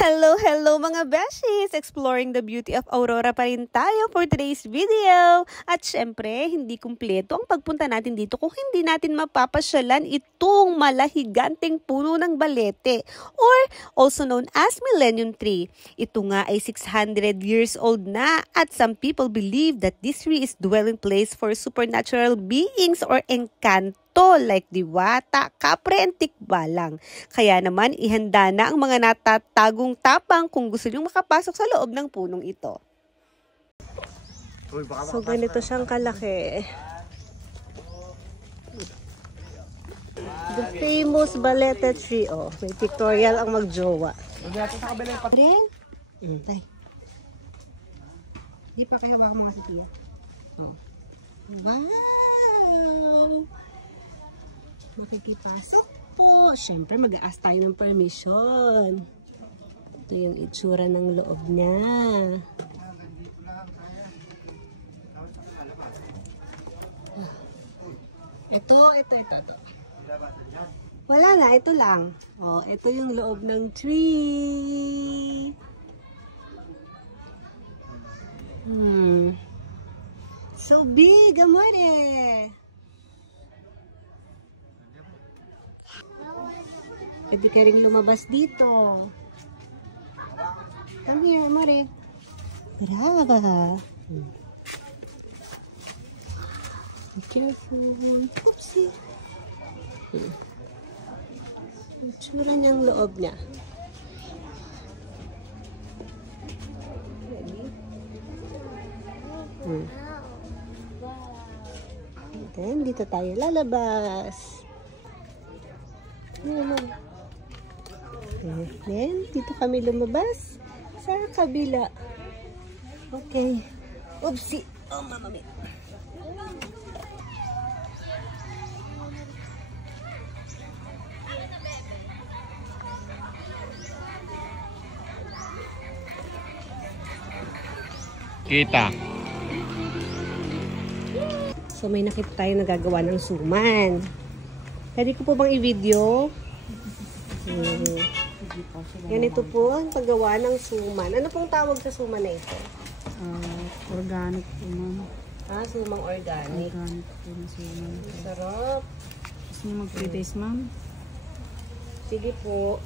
Hello mga beshies! Exploring the beauty of Aurora pa rin tayo for today's video. At syempre, hindi kumpleto ang pagpunta natin dito kung hindi natin mapapasyalan itong malahiganteng puno ng balete or also known as Millennium Tree. Ito nga ay 600 years old na at some people believe that this tree is dwelling place for supernatural beings or encanto like diwata, kapre, and tikbalang. Kaya naman, ihanda na ang mga natatagong tapang kung gusto nyo makapasok sa loob ng punong ito. So, ganito siyang kalaki. The famous balete tree. Oh, may pictorial ang magjowa. Ren? Tay. Hindi pa kaya baka mga sitiya. Oh. Wow! Makikipasok po. Siyempre, mag-a-ask tayo ng permission. Ito yung itsura ng loob niya. Ito. Wala na, ito lang. Oh, ito yung loob ng tree. So big, amore. Pwede ka rin lumabas dito. Come here, amore. Brava. Be careful. Oopsie. Ang tsura niyang loob niya. Then, dito tayo lalabas. Then, dito kami lumabas sa kabila. Okay. Oopsie. Oh, mama me. Kita. So, may nakita tayo nagagawa ng suman. Pwede ko po bang i-video? Ganito po ang paggawa ng suman. Ano pong tawag sa suman na ito? Organic po, ma'am. Sumang organic. Organic po na suman. Sarap. Gusto niyo mag-pre-taste, ma'am? Sige po.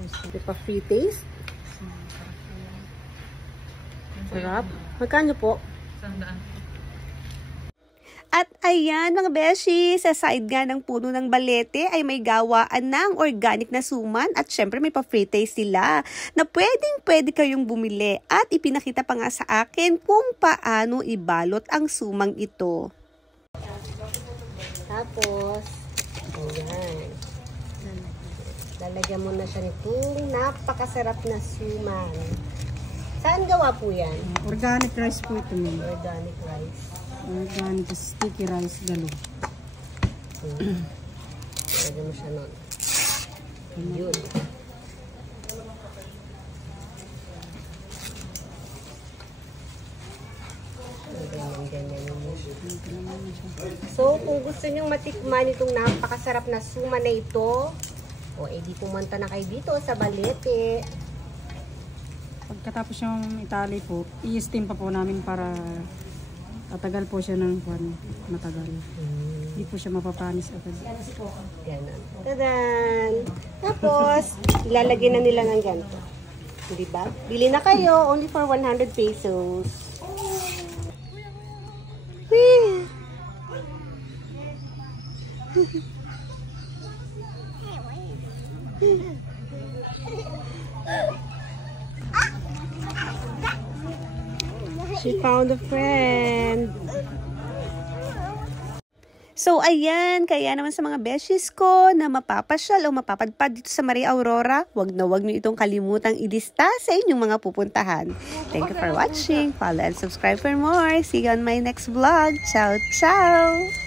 Ito pa free taste. Sarap. Magkano po? 100. At ayan mga beshi, sa side nga ng puno ng balete ay may gawaan ng organic na suman at syempre may pa-free taste sila na pwede kayong bumili at ipinakita pa nga sa akin kung paano ibalot ang sumang ito. Tapos, ayan. Lalagyan mo na siya nitong napakasarap na suman. Saan gawa po yan? Organic rice po ito, ma'am. Organic rice. Organic sticky rice galo. Lagyan mo siya nun. Yun. Ganyan. So, kung gusto nyong matikman itong napakasarap na suma na ito, o edi pumunta na kayo dito sa Balete. Pagkatapos yung itali po, i-steam pa po namin para tatagal po siya ng matagal. Hindi po siya mapapanis agad. Ganon. Tadan! Tapos, ilalagay na nila ng ganito. Diba? Bili na kayo, only for 100 pesos. Whee! She found a friend. So, ayan. Kaya naman sa mga beshies ko na mapapasyal o mapapadpad dito sa Maria Aurora, wag nyo itong kalimutang ilista sa inyong mga pupuntahan. Thank you for watching. Follow and subscribe for more. See you on my next vlog. Ciao, ciao!